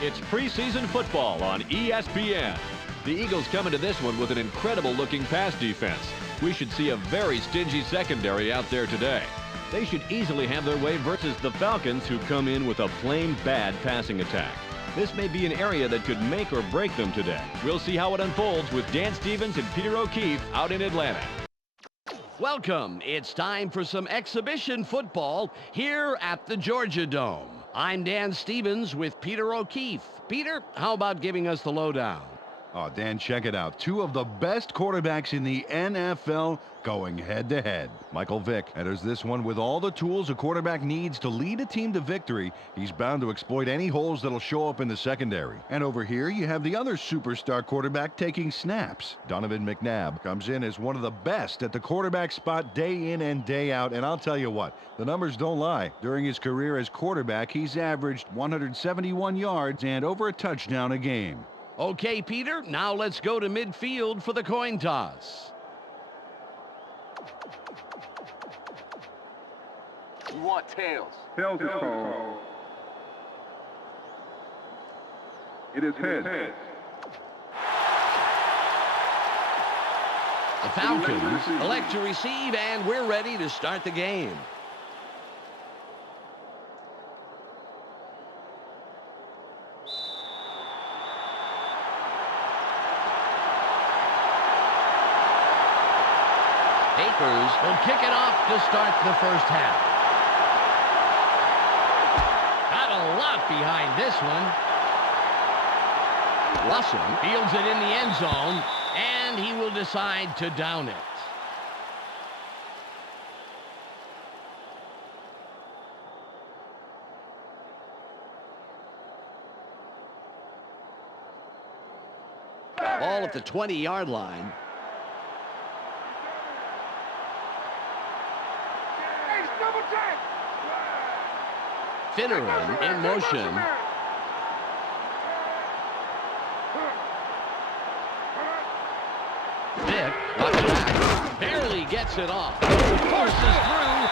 It's preseason football on ESPN. The Eagles come into this one with an incredible-looking pass defense. We should see a very stingy secondary out there today. They should easily have their way versus the Falcons, who come in with a plain bad passing attack. This may be an area that could make or break them today. We'll see how it unfolds with Dan Stevens and Peter O'Keefe out in Atlanta. Welcome. It's time for some exhibition football here at the Georgia Dome. I'm Dan Stevens with Peter O'Keefe. Peter, how about giving us the lowdown? Oh, Dan, check it out. Two of the best quarterbacks in the NFL going head-to-head. Michael Vick enters this one with all the tools a quarterback needs to lead a team to victory. He's bound to exploit any holes that'll show up in the secondary. And over here, you have the other superstar quarterback taking snaps. Donovan McNabb comes in as one of the best at the quarterback spot day in and day out. And I'll tell you what, the numbers don't lie. During his career as quarterback, he's averaged 171 yards and over a touchdown a game. Okay, Peter, now let's go to midfield for the coin toss. You want tails. Tails is called. It is heads. The Falcons elect to receive, and we're ready to start the game. Akers will kick it off to start the first half. Got a lot behind this one. Russell fields it in the end zone, and he will decide to down it. Ball at the 20-yard line. Finneran in motion. Vick, watch back, barely gets it off. Forces through.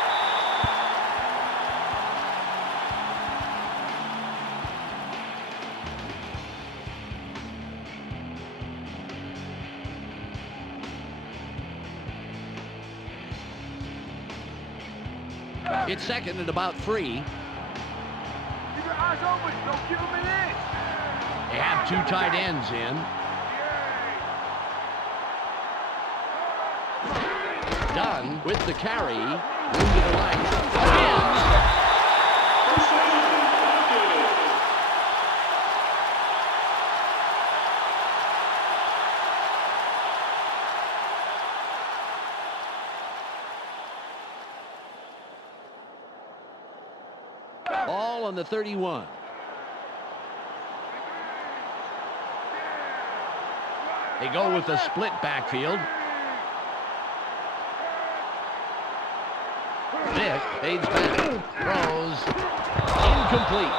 It's second and about 3. Eyes open, don't give him an inch. They have two tight ends in. Dunn with the carry. Moving to the right. Ball on the 31. They go with the split backfield. Vick fades back. Throws. Incomplete.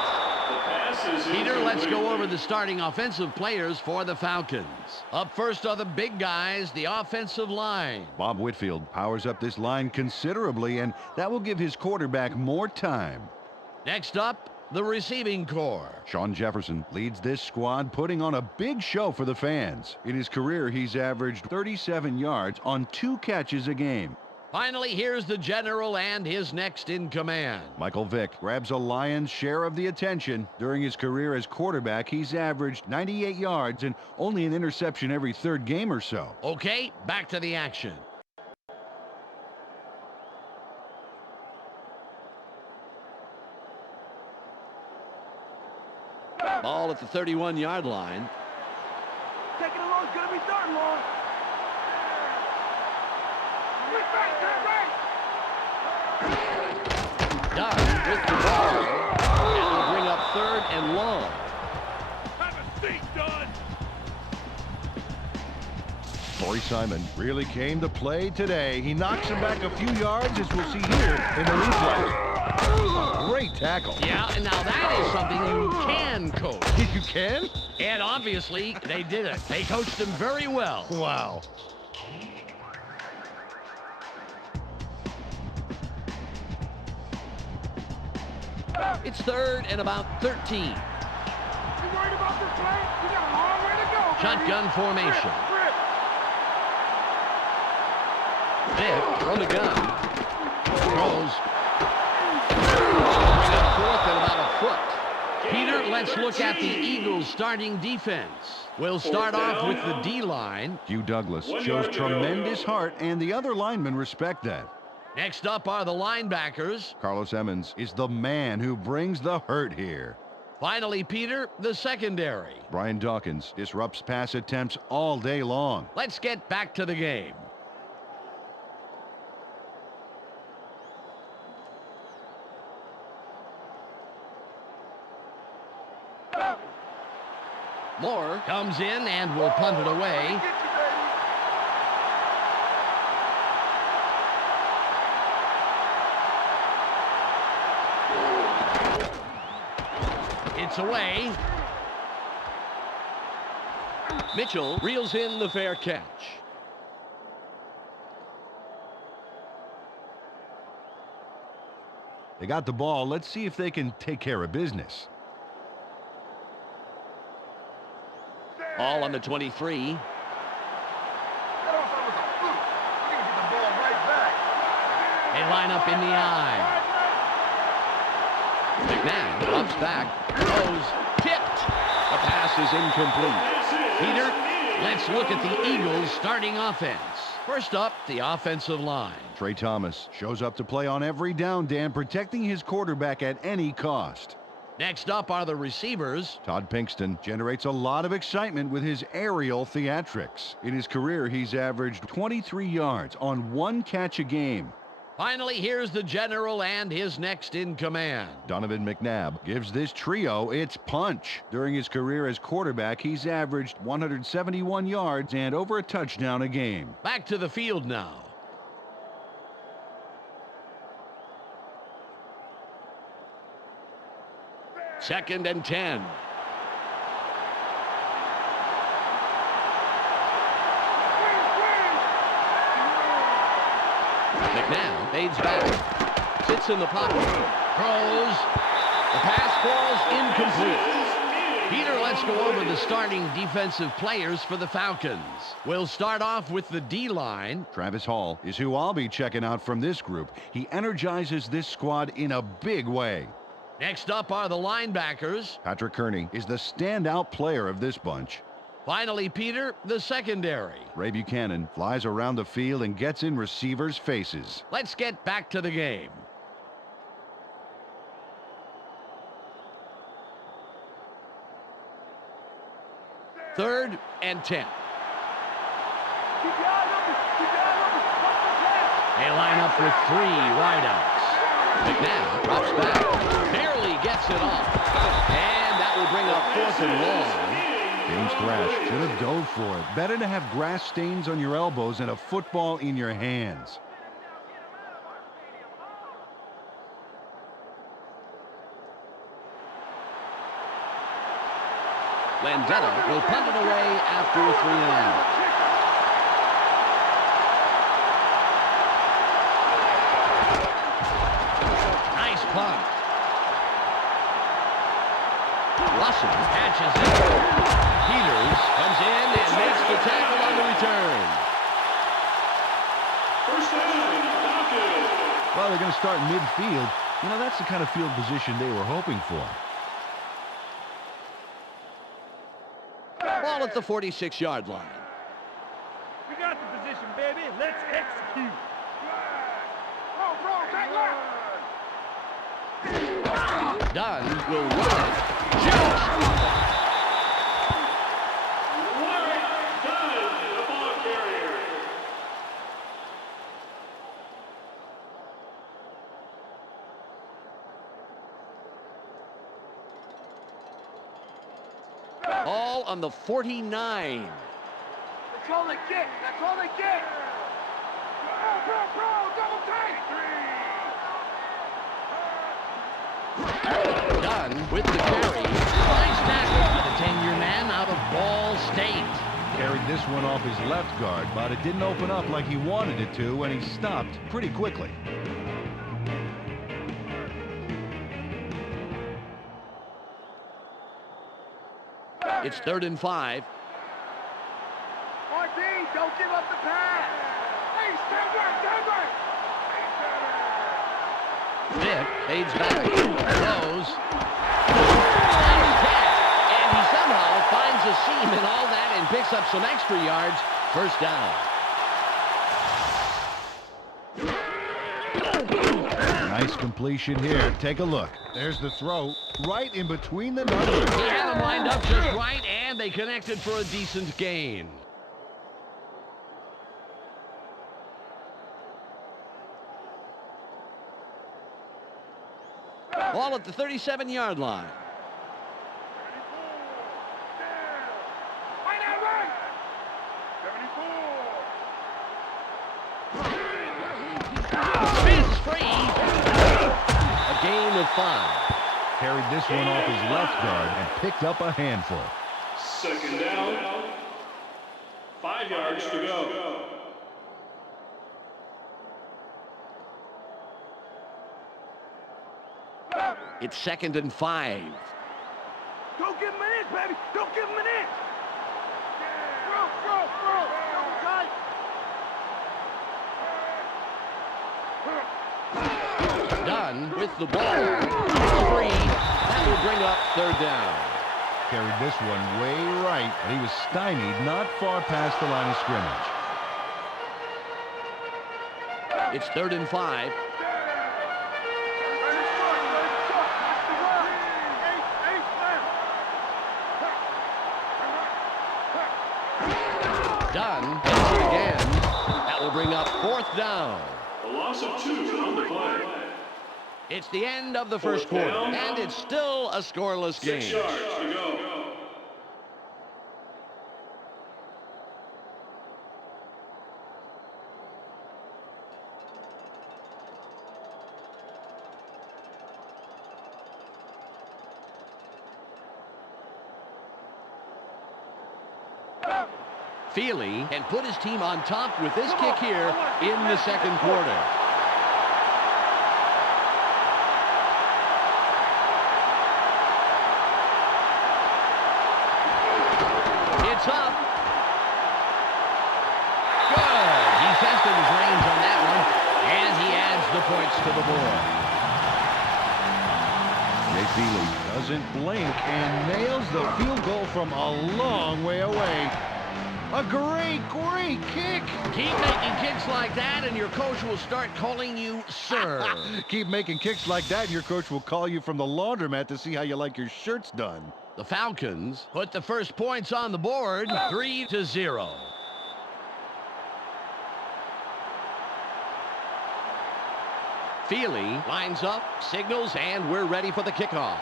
Peter, let's go over the starting offensive players for the Falcons. Up first are the big guys, the offensive line. Bob Whitfield powers up this line considerably, and that will give his quarterback more time. Next up, the receiving corps. Sean Jefferson leads this squad, putting on a big show for the fans. In his career, he's averaged 37 yards on 2 catches a game. Finally, here's the general and his next in command. Michael Vick grabs a lion's share of the attention. During his career as quarterback, he's averaged 98 yards and only an interception every 3rd game or so. Okay, back to the action. Ball at the 31-yard line. Taking it long, it's gonna be third long. Dunn with the ball. And will bring up 3rd and long. Have a seat, Dunn. Torrey Simon really came to play today. He knocks him back a few yards, as we'll see here in the replay. Great tackle. Yeah, and now that is something you can coach. You can? And obviously, they did it. They coached him very well. Wow. It's 3rd and about 13. worried about this play? You got a long way to go, baby. Shotgun formation. Grip. Vick from the gun. Throws. Bring up fourth and about a foot. Peter, let's look at the Eagles' starting defense. We'll start off with the D-line. Hugh Douglas shows tremendous heart, and the other linemen respect that. Next up are the linebackers. Carlos Emmons is the man who brings the hurt here. Finally, Peter, the secondary. Brian Dawkins disrupts pass attempts all day long. Let's get back to the game. Moore comes in and will punt it away. Get you, baby. It's away. Mitchell reels in the fair catch. They got the ball. Let's see if they can take care of business. All on the 23. That also was a fluke. We're going to get the ball right back. They line up in the eye. McNabb drops back. Throws. Tipped. The pass is incomplete. Peter, let's look at the Eagles' starting offense. First up, the offensive line. Trey Thomas shows up to play on every down, Dan, protecting his quarterback at any cost. Next up are the receivers. Todd Pinkston generates a lot of excitement with his aerial theatrics. In his career, he's averaged 23 yards on one catch a game. Finally, here's the general and his next in command. Donovan McNabb gives this trio its punch. During his career as quarterback, he's averaged 171 yards and over a touchdown a game. Back to the field now. Second and 10. McNabb fades back. Sits in the pocket. Throws. The pass falls incomplete. Peter, let's go over the starting defensive players for the Falcons. We'll start off with the D-line. Travis Hall is who I'll be checking out from this group. He energizes this squad in a big way. Next up are the linebackers. Patrick Kearney is the standout player of this bunch. Finally, Peter, the secondary. Ray Buchanan flies around the field and gets in receivers' faces. Let's get back to the game. Third and 10. They line up with three wideouts. McNabb drops back. Barely gets it off. And that will bring up fourth and long. James Thrash should have dove for it. Better to have grass stains on your elbows and a football in your hands. Landetta will punt it away after a 3-and-out. Nice punt. Russell catches it. Peters comes in and makes the tackle on the return. First down, Falcons. Well, they're going to start midfield. You know, that's the kind of field position they were hoping for. Ball at the 46-yard line. We got the position, baby. Let's execute. Dunn will run it. Shoots. Done, the ball carrier. All on the 49. That's all they get. That's all they get. Bro, double take. Dunn with the carry. Nice tackle by the 10-year man out of Ball State. Carried this one off his left guard, but it didn't open up like he wanted it to, and he stopped pretty quickly. It's 3rd and 5. On D, don't give up the pass. Hey, stand back. Vick fades back. Throws. Nice catch. And he somehow finds a seam in all that and picks up some extra yards. First down. Nice completion here. Take a look. There's the throw right in between the numbers. He had him lined up just right, and they connected for a decent gain. Ball at the 37-yard line. Why not run? 74. Spins free. A gain of 5. Carried this one off his left guard and picked up a handful. 2nd down. 5 yards to go. It's 2nd and 5. Don't give him an inch, baby. Don't give him an inch. Throw. Tight. Dunn with the ball. Free. That will bring up 3rd down. Carried this one way right, and he was stymied not far past the line of scrimmage. It's 3rd and 5. Dunn does it again. That will bring up 4th down. A loss of 2 on the play. It's the end of the first quarter, and it's still a scoreless 6 game. yards to go. Feely can put his team on top with this kick here in the second quarter. It's up. Good. He tested his range on that one, and he adds the points to the board. Jay Feely doesn't blink and nails the field goal from a long way away. A great kick. Keep making kicks like that, and your coach will start calling you sir. Keep making kicks like that, and your coach will call you from the laundromat to see how you like your shirts done. The Falcons put the first points on the board, 3-0. Feely lines up, signals, and we're ready for the kickoff.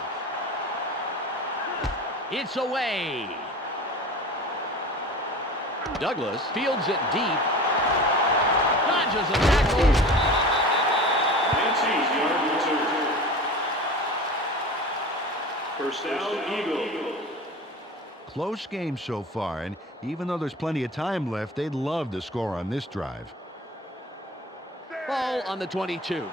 It's away. Douglas fields it deep. Dodges a tackle. 19-yard return. First down, Eagles. Close game so far, and even though there's plenty of time left, they'd love to score on this drive. Ball on the 22.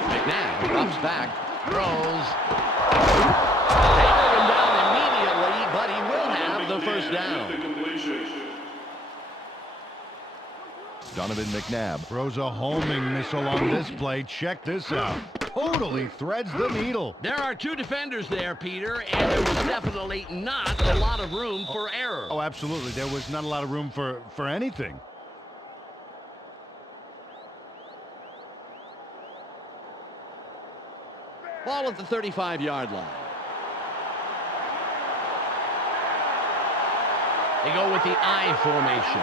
McNabb drops back, throws. Taking him down immediately, but he will have the first down. Donovan McNabb throws a homing missile on this play. Check this out. Totally threads the needle. There are 2 defenders there, Peter, and there was definitely not a lot of room for error. Oh, absolutely. There was not a lot of room for anything. Ball at the 35-yard line. They go with the I formation.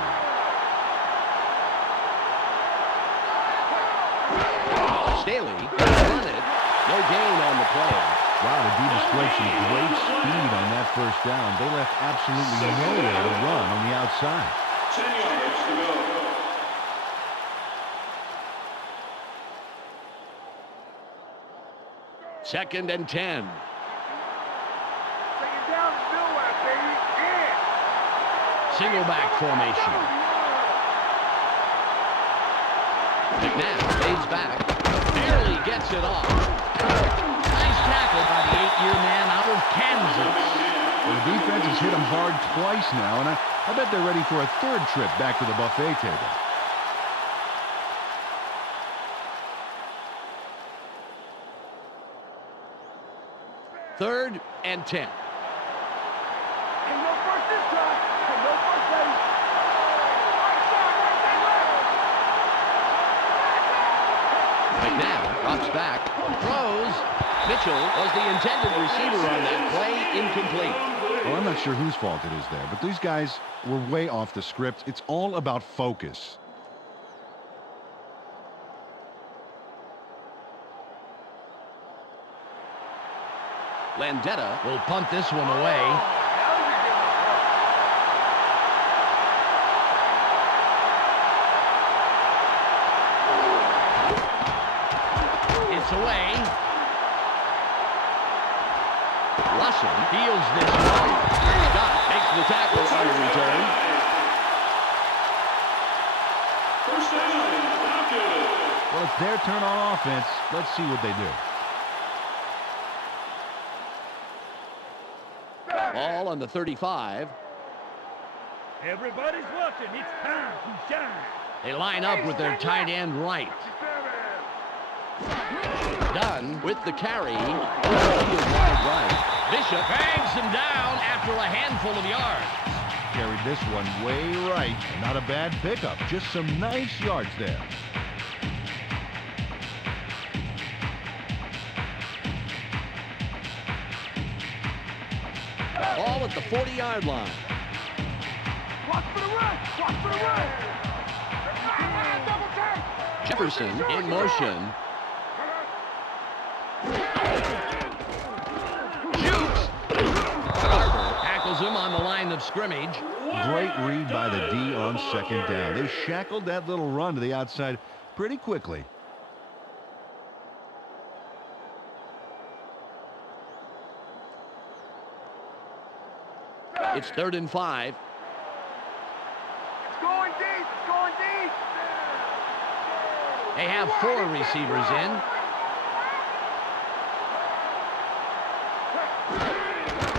Staley run it. No gain on the play. Wow, the D displayed some great speed on that first down. They left absolutely nowhere to run on the outside. 10 yards to go. Second and 10. Take it down to nowhere, baby. Yeah. Single back formation. McNabb fades back. Barely gets it off. Nice tackle by the 8-year man out of Kansas. Well, the defense has hit them hard twice now, and I bet they're ready for a third trip back to the buffet table. Third and 10. Ain't no first this time. Ain't no first, baby. McNabb drops back, throws. Mitchell was the intended receiver on that play, incomplete. Well, I'm not sure whose fault it is there, but these guys were way off the script. It's all about focus. Landetta will punt this one away. It's away. Russell fields this one. Scott makes the tackle on the return. First down, not good. Well, it's their turn on offense. Let's see what they do. Ball on the 35. Everybody's watching. It's time to shine. They line up with their tight end right. Dunn with the carry. Wide right. Bishop hangs him down after a handful of yards. Carried this one way right. Not a bad pickup. Just some nice yards there. Ball at the 40-yard line. Watch for the run. Watch for the run. Double take. Jefferson in motion. Shoots. Carter tackles him on the line of scrimmage. Great read by the D on second down. They shackled that little run to the outside pretty quickly. It's 3rd and 5. It's going deep. It's going deep. They have 4 receivers in.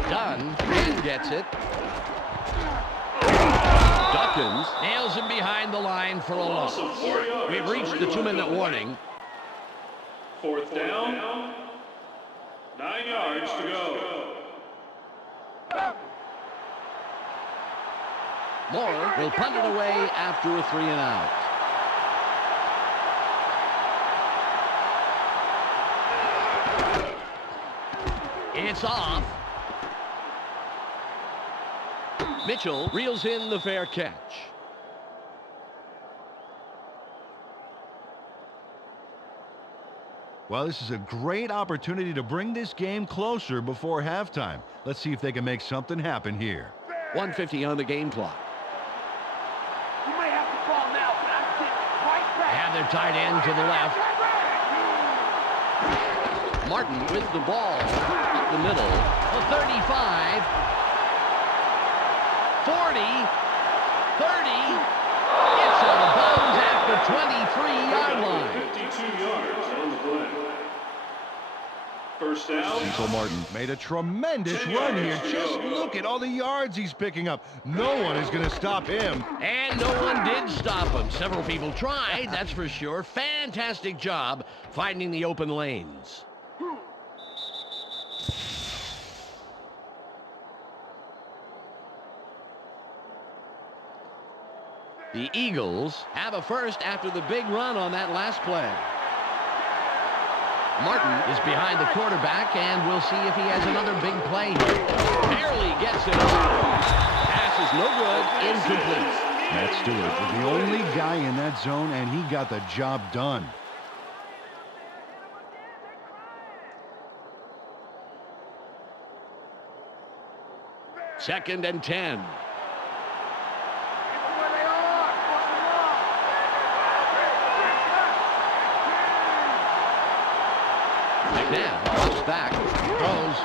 Dunn again gets it. Dawkins nails him behind the line for a loss. We've reached the 2-minute warning. 4th down, 9 yards to go. Moore will punt it away after a 3-and-out. It's off. Mitchell reels in the fair catch. Well, this is a great opportunity to bring this game closer before halftime. Let's see if they can make something happen here. 1:50 on the game clock. You may have to fall now, but I'm sitting right They back. have their tight end to the left. Martin with the ball up the middle. The 35. 40. 30. It's out of bounds at the 23-yard line. 52 yards on the play. First down. Cecil Martin made a tremendous run here. Just look at all the yards he's picking up. No one is going to stop him. And no one did stop him. Several people tried, that's for sure. Fantastic job finding the open lanes. The Eagles have a first after the big run on that last play. Martin is behind the quarterback, and we'll see if he has another big play here. Barely gets it off. Pass is no good, incomplete. Matt Stewart was the only guy in that zone, and he got the job done. Second and 10. McNabb drops back, throws.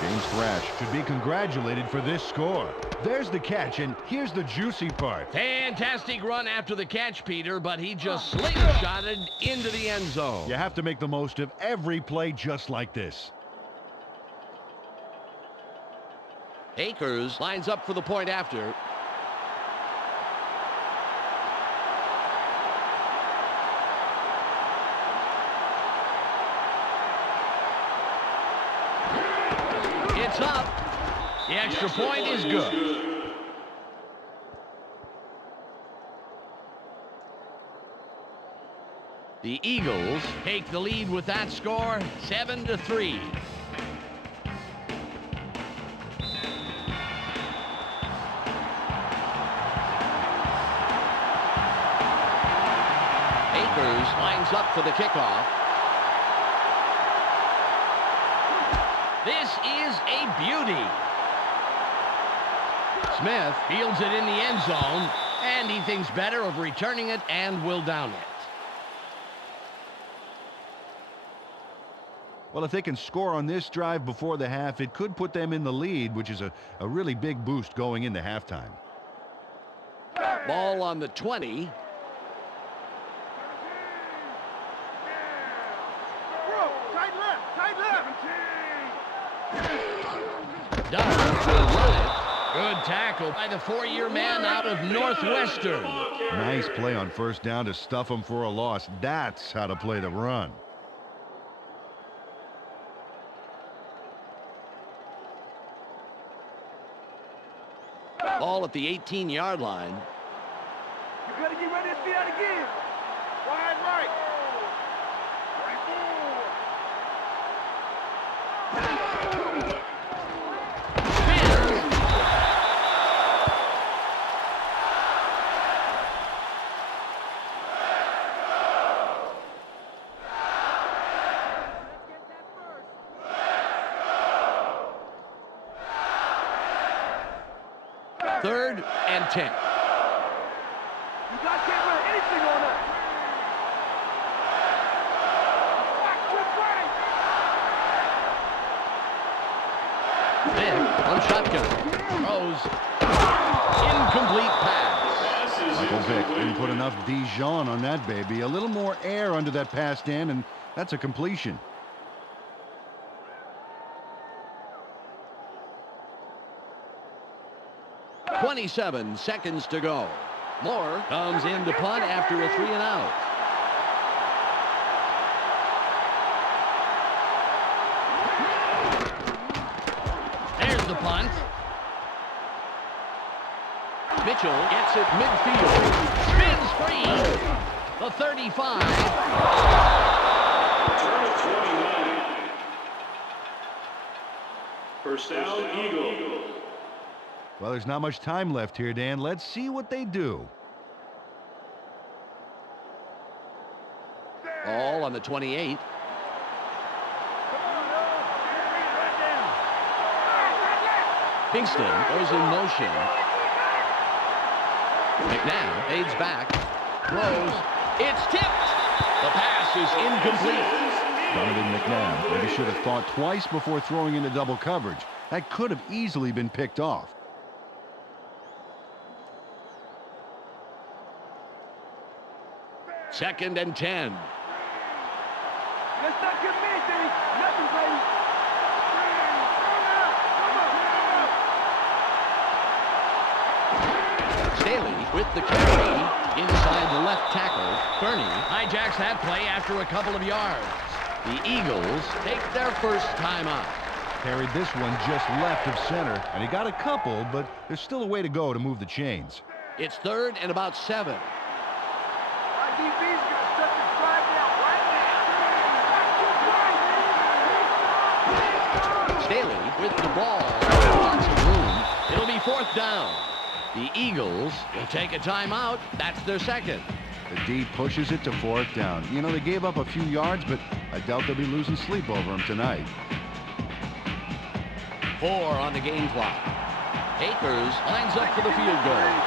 Gain thrash should be congratulated for this score. There's the catch, and here's the juicy part. Fantastic run after the catch, Peter, but he just slingshotted into the end zone. You have to make the most of every play just like this. Akers lines up for the point after. It's up. The extra point is good. The Eagles take the lead with that score, 7-3. Akers lines up for the kickoff. This is a beauty. Smith fields it in the end zone, and he thinks better of returning it and will down it. Well, if they can score on this drive before the half, it could put them in the lead, which is a really big boost going into halftime. Ball on the 20. Tight left. Douglas will run it. Good tackle by the four-year man out of Northwestern. Nice play on first down to stuff them for a loss. That's how to play the run. Ball at the 18-yard line. You gotta get ready to see that again. Wide right. Third and 10. You guys can't run anything on us. Then on shotgun. Throws. Incomplete pass. Michael Vick didn't put enough Dijon on that baby. A little more air under that pass, Dan, and that's a completion. .27 seconds to go. Moore comes in to punt after a 3-and-out. There's the punt. Mitchell gets it midfield. Spins free. The 35. Return of 29. First down, Eagle. Well, there's not much time left here, Dan. Let's see what they do. Ball on the 28. Kingston goes in motion. McNabb fades back. Throws. It's tipped. The pass is incomplete. Donovan McNabb maybe should have thought twice before throwing into double coverage. That could have easily been picked off. Second and 10. Let's not get anything. Nothing, baby. Staley with the carry inside the left tackle. Fernie hijacks that play after a couple of yards. The Eagles take their first timeout. Carried this one just left of center, and he got a couple, but there's still a way to go to move the chains. It's third and about 7. Our DB's gonna shut this drive down right now. Staley with the ball. Lots of room. It'll be fourth down. The Eagles will take a timeout. That's their second. The D pushes it to fourth down. You know, they gave up a few yards, but I doubt they'll be losing sleep over them tonight. 4 on the game clock. Akers lines up for the field goal.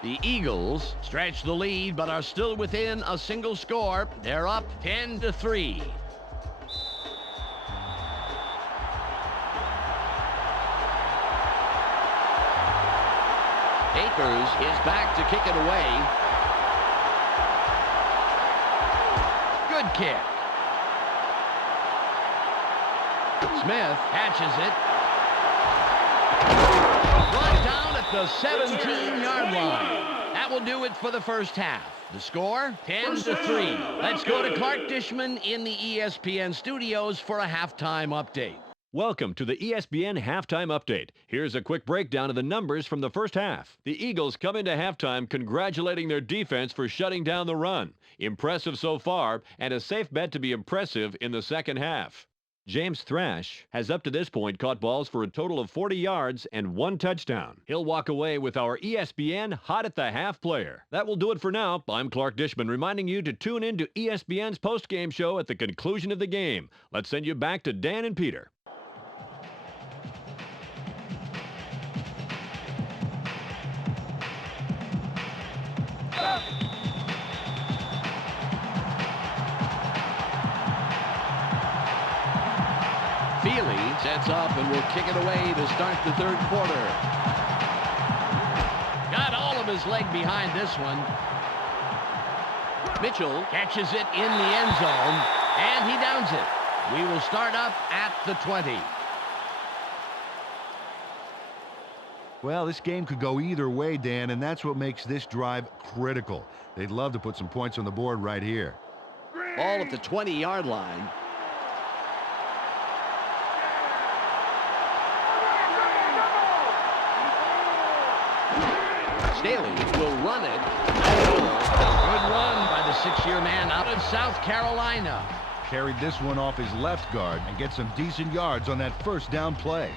The Eagles stretch the lead but are still within a single score. They're up 10-3. Akers is back to kick it away. Good kick. Smith catches it. Brought down at the 17-yard line. That will do it for the first half. The score, 10-3. Let's go to Clark Dishman in the ESPN studios for a halftime update. Welcome to the ESPN Halftime Update. Here's a quick breakdown of the numbers from the first half. The Eagles come into halftime congratulating their defense for shutting down the run. Impressive so far, and a safe bet to be impressive in the second half. James Thrash has up to this point caught balls for a total of 40 yards and 1 touchdown. He'll walk away with our ESPN Hot at the Half player. That will do it for now. I'm Clark Dishman reminding you to tune in to ESPN's postgame show at the conclusion of the game. Let's send you back to Dan and Peter. Feely sets up and will kick it away to start the third quarter. Got all of his leg behind this one. Mitchell catches it in the end zone, and he downs it. We will start up at the 20. Well, this game could go either way, Dan, and that's what makes this drive critical. They'd love to put some points on the board right here. Ball at the 20-yard line. Staley will run it. Good run by the 6-year man out of South Carolina. Carried this one off his left guard and get some decent yards on that first down play.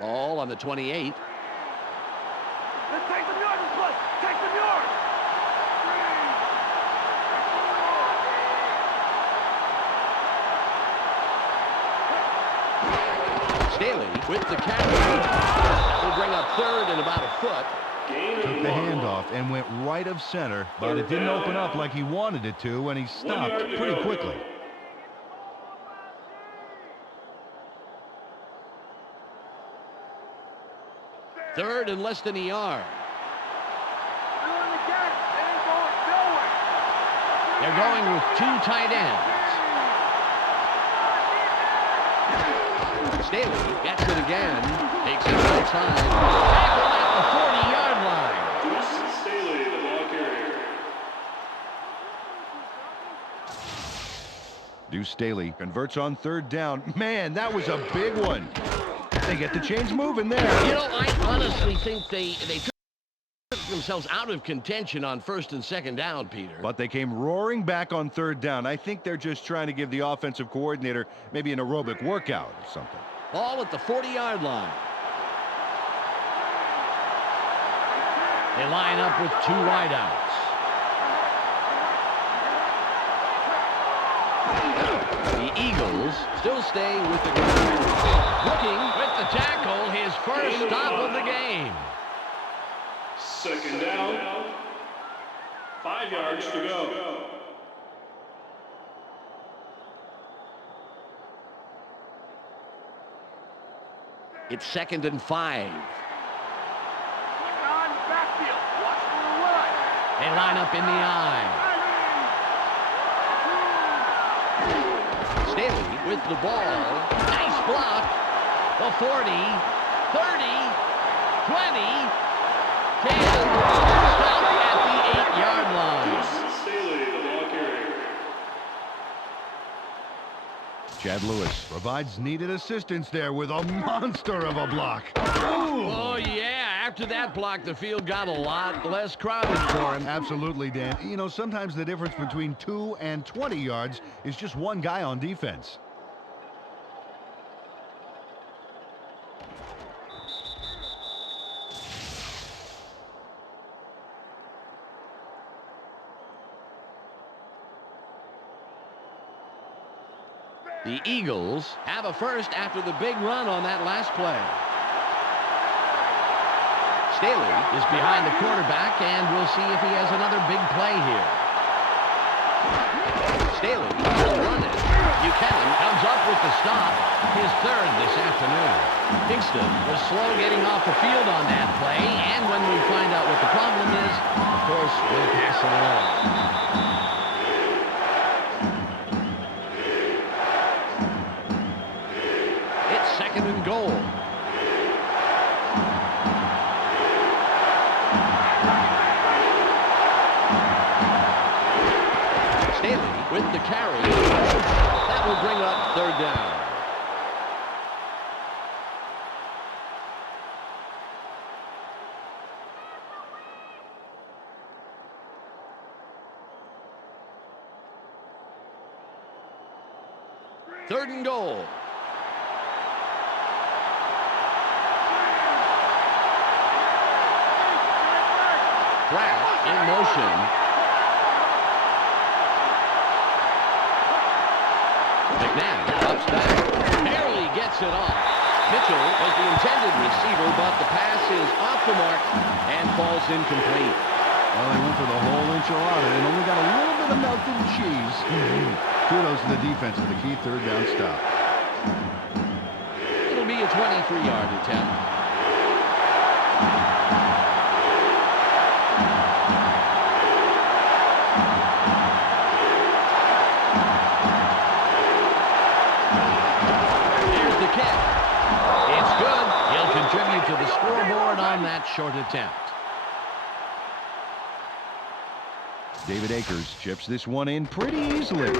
Ball on the 28. Let's take some yards, play. Take some yards. Staley with the catch. That will bring up third and about a foot. Took the handoff and went right of center, but it didn't open up like he wanted it to, and he stopped pretty quickly. Third and less than a yard. They're going with 2 tight ends. Staley gets it again. Takes it outside. Tackle at the 40-yard line. Staley, the ball carrier. Deuce Staley converts on third down. Man, that was a big one. They get the chains moving there. You know, I honestly think they took themselves out of contention on first and second down, Peter. But they came roaring back on third down. I think they're just trying to give the offensive coordinator maybe an aerobic workout or something. Ball at the 40-yard line. They line up with 2 wideouts. The Eagles still stay with the ground. Looking with the tackle, his first stop of the game. Second down. 5 yards to go. It's 2nd and 5. They line up in the eye. Staley with the ball. Nice block. The 40, 30, 20, 10. Stop at the 8-yard line. Staley, the ball carrier. Chad Lewis provides needed assistance there with a monster of a block. Oh, yeah. After that block, the field got a lot less crowded for him. Absolutely, Dan. You know, sometimes the difference between 2 and 20 yards is just one guy on defense. The Eagles have a first after the big run on that last play. Staley is behind the quarterback, and we'll see if he has another big play here. Staley will run it. Buchanan comes up with the stop, his third this afternoon. Kingston was slow getting off the field on that play, and when we find out what the problem is, of course, we'll pass it along. Second and goal. Staley with the carry. That will bring up third down. Third and goal. Flash in motion. McNabb ups back. Barely gets it off. Mitchell was the intended receiver, but the pass is off the mark and falls incomplete. Well, they went for the whole enchilada and only got a little bit of melted cheese. Kudos to the defense for the key third down stop. It'll be a 23-yard attempt. It's good. He'll contribute to the scoreboard on that short attempt. David Akers chips this one in pretty easily.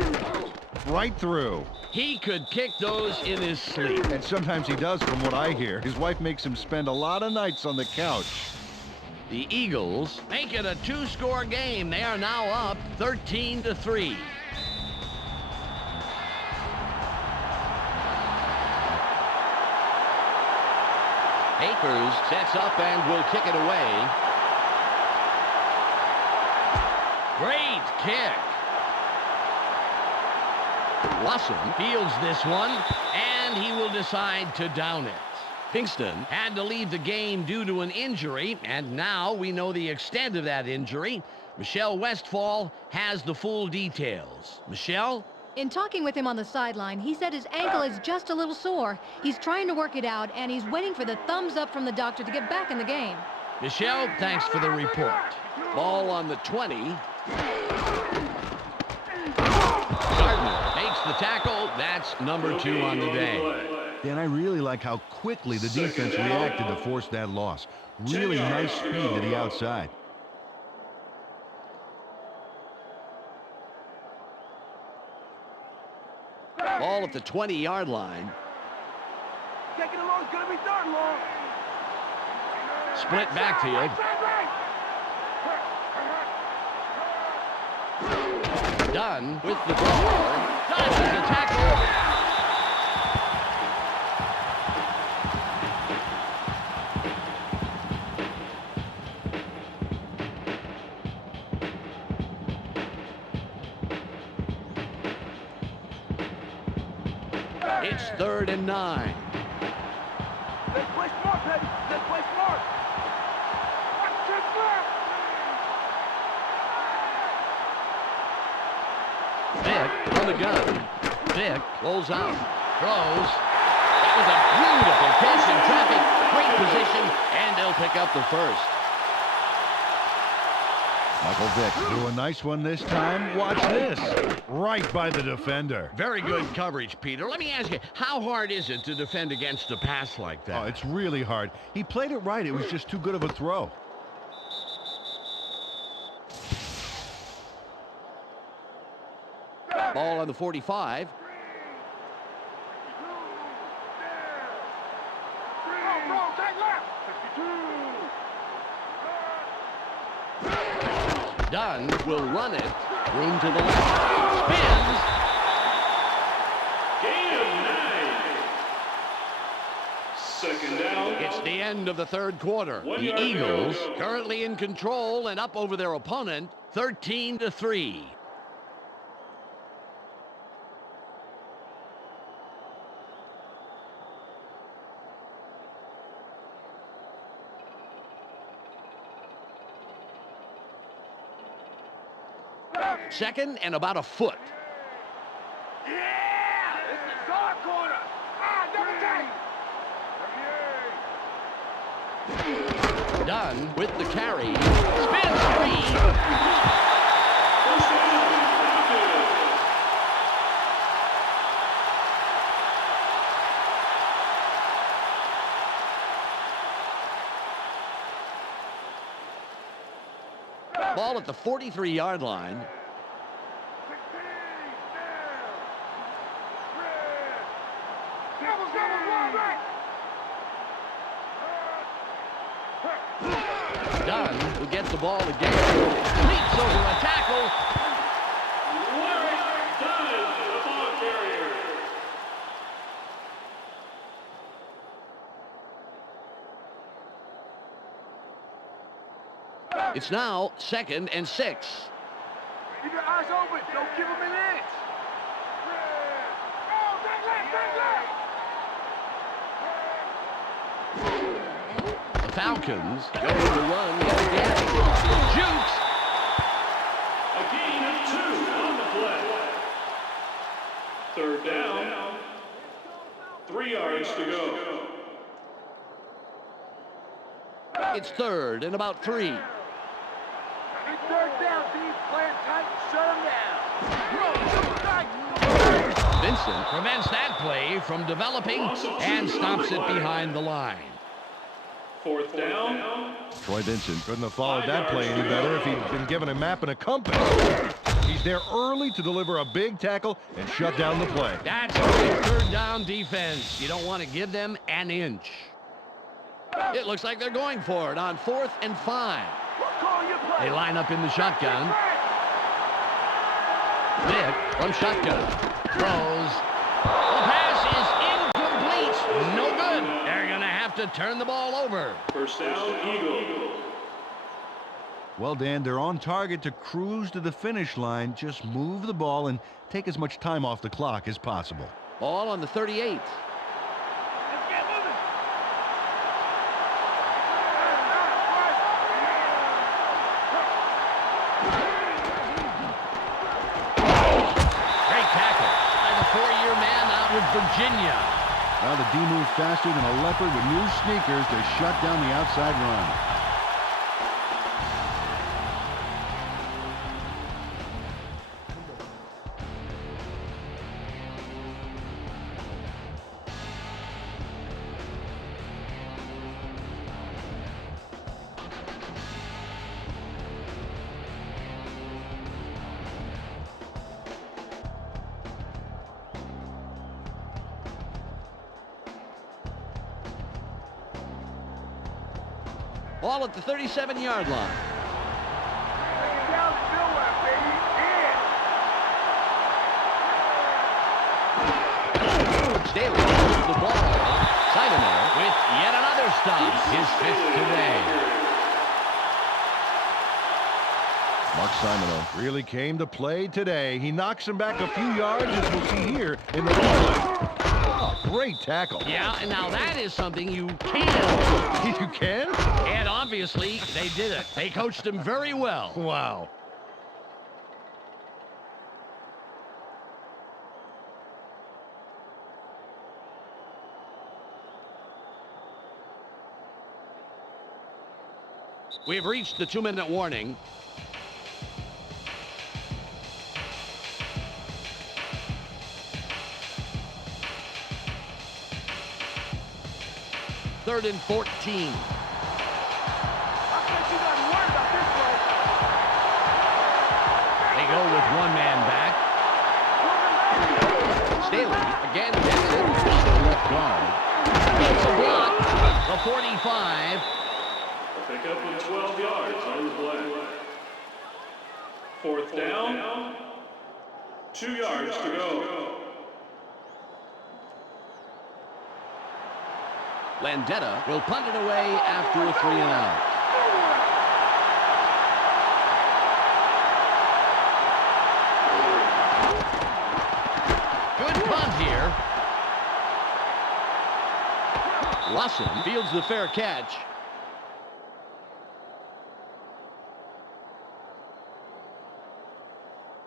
Right through. He could kick those in his sleep. And sometimes he does, from what I hear. His wife makes him spend a lot of nights on the couch. The Eagles make it a two-score game. They are now up 13-3. Akers sets up and will kick it away. Great kick. Lawson fields this one, and he will decide to down it. Kingston had to leave the game due to an injury, and now we know the extent of that injury. Michelle Westfall has the full details. Michelle? In talking with him on the sideline, he said his ankle is just a little sore. He's trying to work it out, and he's waiting for the thumbs up from the doctor to get back in the game. Michelle, thanks for the report. Ball on the 20. Gardner makes the tackle. That's number 2 on the day. Dan, I really like how quickly the defense reacted to force that loss. Really nice speed to the outside. Ball at the 20-yard line. Taking it long, it's gonna be third long. Split backfield. Dunn with the ball. Dodges the tackle. It's 3rd and 9. Let's play smart, baby. Let's play smart. Vick on the gun. Vick rolls out. Throws. That was a beautiful catch in traffic. Great position, and they'll pick up the first. Michael Vick do a nice one this time. Watch this. Right by the defender. Very good coverage, Peter. Let me ask you, how hard is it to defend against a pass like that? Oh, it's really hard. He played it right. It was just too good of a throw. Ball on the 45. Dunn will run it. Room to the left. Spins. Gain of 9. Second down. It's the end of the third quarter. 1 The yard to Eagles go. currently in control and up over their opponent, 13-3. Second and about a foot. Yeah! This is our corner! Ah, double take! Dunn with the carry. Spins free. First down, Broncos. Ball at the 43-yard line. 16 down! Double, right! Dunn who gets the ball again. Leaps over a tackle. Larry Dunn, the ball carrier. It's now 2nd and 6. Keep your eyes open. Don't give him an inch. Oh, big left, big left. The Falcons go to the run yet again. Jukes. A gain of 2 on the play. Third down. 3 yards to go. It's 3rd and about 3. It's third down, D. Play it tight. Shut him down. Double tight. Vincent prevents that play from developing and stops it behind the line. Fourth down. Troy Vincent couldn't have followed that play any better if he'd been given a map and a compass. He's there early to deliver a big tackle and shut down the play. That's a great third down defense. You don't want to give them an inch. It looks like they're going for it on 4th and 5. We'll call you play. They line up in the shotgun. Vick from shotgun. Throws. The pass is incomplete. No good. They're going to have to turn the ball over. First down, Eagles. Well, Dan, they're on target to cruise to the finish line. Just move the ball and take as much time off the clock as possible. Ball on the 38. Let's get moving. Great tackle by the 4-year man out with Virginia. Well, the D moves faster than a leopard with new sneakers to shut down the outside run. Ball at the 37-yard line. Down nowhere, baby. Staley with the ball. Simon with yet another stop. His 5th today. Mark Simoneau really came to play today. He knocks him back a few yards, as we'll see here in the replay. Oh, great tackle. Yeah, and now that is something you can. You can? And obviously, they did it. They coached him very well. Wow. We've reached the 2-minute warning. Third and 14. I bet you not worried about this play. They go with one man back. Staley again gets it. The left guard. It's a block. The 45. A pickup of 12 yards on the play. Fourth down. 2 yards to go. Landetta will punt it away after a 3-and-out. Good punt here. Lawson fields the fair catch.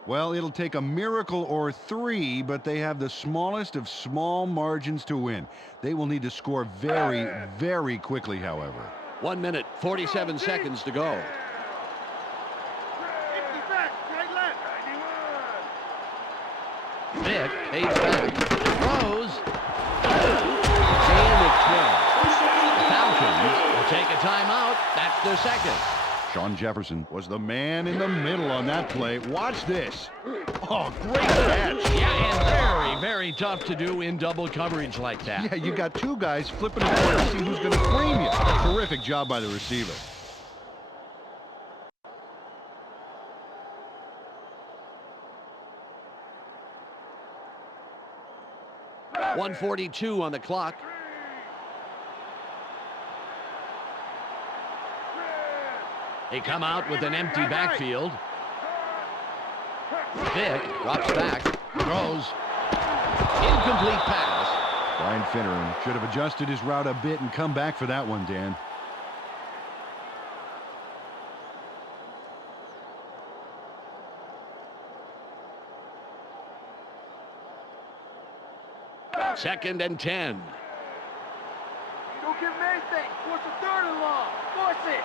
Well, it'll take a miracle or three, but they have the smallest of small margins to win. They will need to score very, very quickly, however. 1 minute, 47 seconds to go. Vick fades back, throws, and it's 12. The Falcons will take a timeout. That's their second. Sean Jefferson was the man in the middle on that play. Watch this. Oh, great catch. Yeah, and very, very tough to do in double coverage like that. Yeah, you got two guys flipping it forward to see who's going to frame you. Terrific job by the receiver. .142 on the clock. They come out with an empty backfield. Vick drops back, throws, incomplete pass. Brian Finneran should have adjusted his route a bit and come back for that one, Dan. Second and 10. Don't give him anything. Force a third and long. Force it.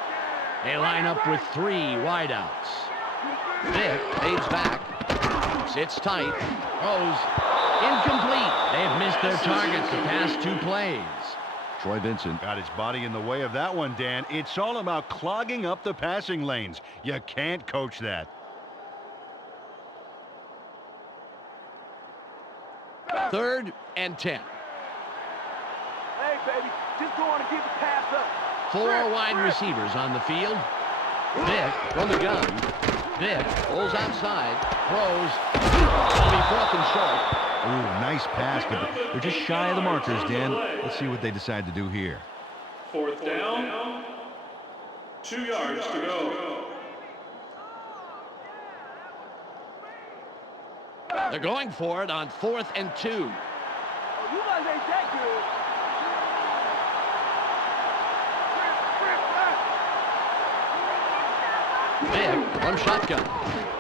They line up with three wideouts. Vick fades back, sits tight, throws, incomplete. They've missed their targets the past two plays. Troy Vincent got his body in the way of that one, Dan. It's all about clogging up the passing lanes. You can't coach that. Third and 10. Hey, baby, just go on and give the pass up. Four wide receivers on the field. Vick from the gun. Vick pulls outside, throws. It'll be 4th and short. Ooh, nice pass, but they're just shy of the markers, Dan. Let's see what they decide to do here. 4th down. 2 yards to go. They're going for it on 4th and 2. Oh, you guys ain't that good. Vick from shotgun.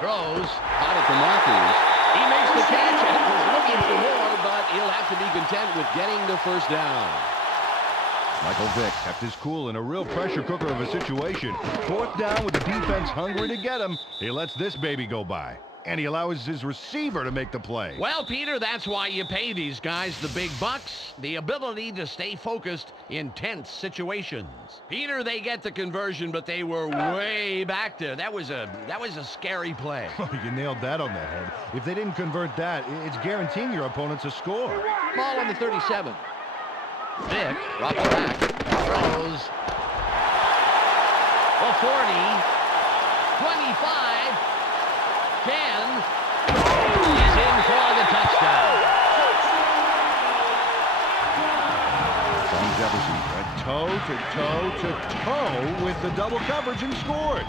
Throws. Out at the markers. He makes the catch and was looking for more, but he'll have to be content with getting the first down. Michael Vick kept his cool in a real pressure cooker of a situation. 4th down with the defense hungry to get him. He lets this baby go by. And he allows his receiver to make the play. Well, Peter, that's why you pay these guys the big bucks. The ability to stay focused in tense situations. Peter, they get the conversion, but they were way back there. That was a scary play. You nailed that on the head. If they didn't convert that, it's guaranteeing your opponents a score. Ball on the 37. Vick drops back, throws. Well, 40, 25. 10 is in for the touchdown. Sean Jefferson went toe-to-toe-to-toe with the double coverage and scored.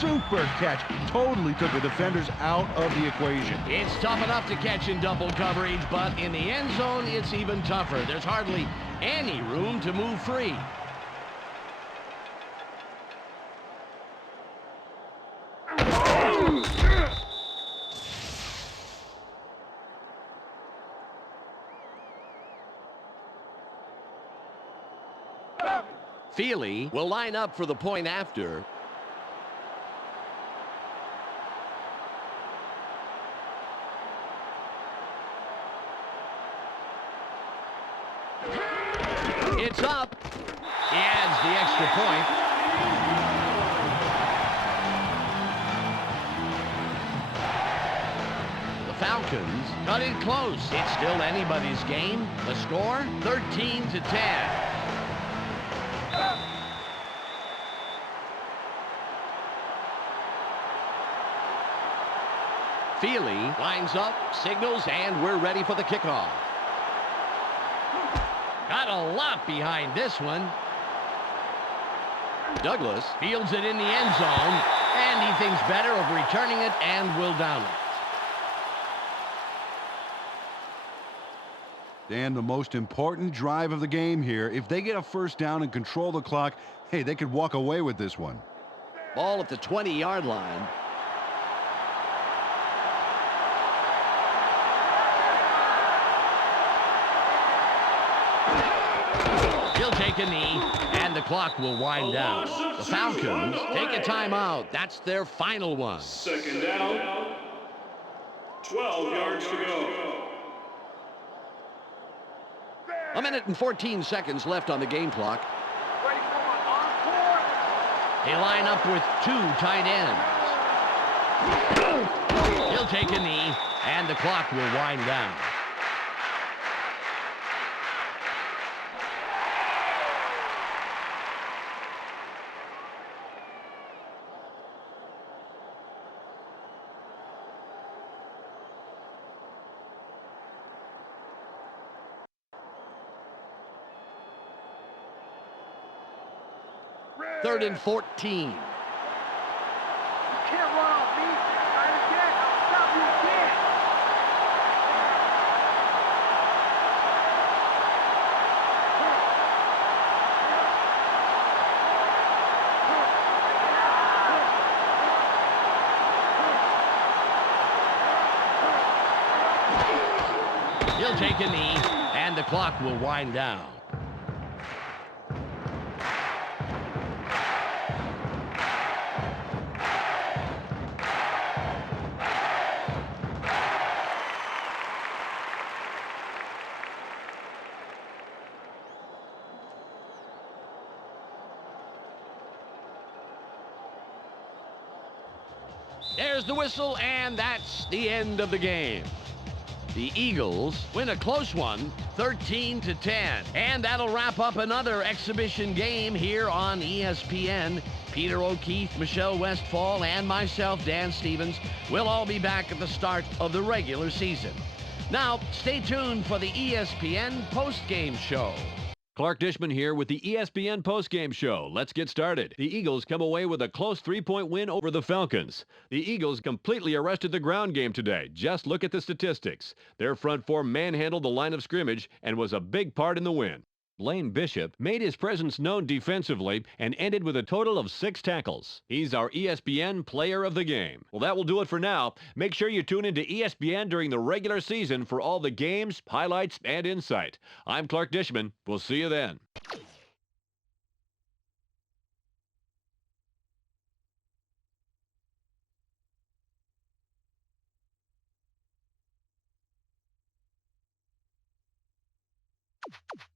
Super catch. Totally took the defenders out of the equation. It's tough enough to catch in double coverage, but in the end zone, it's even tougher. There's hardly any room to move free. Feely will line up for the point after. It's up. He adds the extra point. The Falcons cut it close. It's still anybody's game. The score, 13-10. Feely lines up, signals, and we're ready for the kickoff. Got a lot behind this one. Douglas fields it in the end zone, and he thinks better of returning it and will down it. Dan, the most important drive of the game here. If they get a first down and control the clock, hey, they could walk away with this one. Ball at the 20-yard line. take a knee, and the clock will wind down. The Falcons take a timeout. That's their final one. Second down. 12 yards to go. A minute and 14 seconds left on the game clock. They line up with two tight ends. He'll take a knee, and the clock will wind down. Third and 14. You can't run off me. Try it again. I'll stop you again. He'll take a knee, and the clock will wind down. There's the whistle, and that's the end of the game. The Eagles win a close one, 13-10. And that'll wrap up another exhibition game here on ESPN. Peter O'Keefe, Michelle Westfall, and myself, Dan Stevens, will all be back at the start of the regular season. Now, stay tuned for the ESPN postgame show. Clark Dishman here with the ESPN postgame show. Let's get started. The Eagles come away with a close 3-point win over the Falcons. The Eagles completely arrested the ground game today. Just look at the statistics. Their front four manhandled the line of scrimmage and was a big part in the win. Lane Bishop made his presence known defensively and ended with a total of 6 tackles. He's our ESPN player of the game. Well, that will do it for now. Make sure you tune into ESPN during the regular season for all the games, highlights, and insight. I'm Clark Dishman. We'll see you then. You